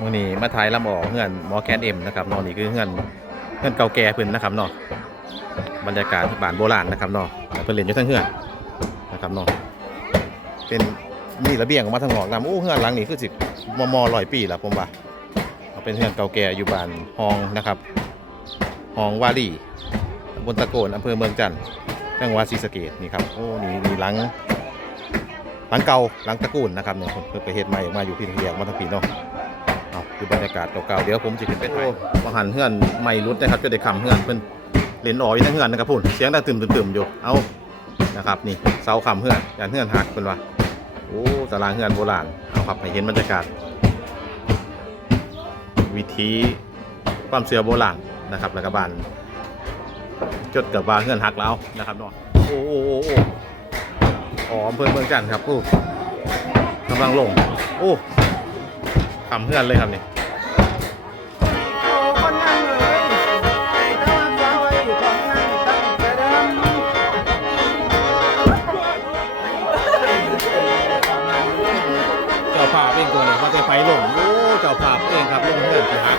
มื้อนี้มาถ่ายลำออกเฮือนหมอแคนเอ็มนะครับเนาะนี่คือเฮือนเก่าแก่เพิ่นนะครับเนาะบรรยากาศบ้านโบราณนะครับเนาะเพิ่นเล่นอยู่ทั้งเฮือนนะครับเนาะเป็นมีระเบียงออกมาทางนอกนำโอ้เฮือนหลังนี้คือสิม100 ปีแล้วผมว่าเป็นเฮือนเก่าแก่อยู่บ้านฮองนะครับฮองวารีตำบลตะโกนอำเภอเมืองจันทร์จังหวัดศรีสะเกษนี่ครับโอ้นี่หลังเก่าหลังตระกูลนะครับเนี่ยเพิ่นไปเฮ็ดใหม่ออกมาอยู่พี่เรียงมาทั้งปีเนาะคือบรรยากาศเก่าๆเดี๋ยวผมจะขึ้นไปถ่ายมาหันเฮือนไม่รุดนะครับจะได้คำเฮือนเพิ่นเล่นอ๋ออยู่ในเฮือนนะครับพุ่นเสียงดังตึมๆอยู่เอานะครับนี่เสาคำเฮือนอย่างเฮือนหักเพิ่นว่าโอ้ตารางเฮือนโบราณเอาครับให้เห็นบรรยากาศวิถีความเชื่อโบราณนะครับแล้วก็บ้านจดกับว่าเฮือนหักแล้วนะครับเนาะโอ้อ๋ออำเภอเมืองจันทร์ครับโอ้กำลังลงโอ้คำเฮือนเลยครับนี่คนงานเลยแต่ว่าฟ้าไว้ของงานตั้งแต่เดิมเจ้าภาพเองตัวนี้เขาจะไฟลงโอ้เจ้าภาพเองครับลงเฮือนสิฮะ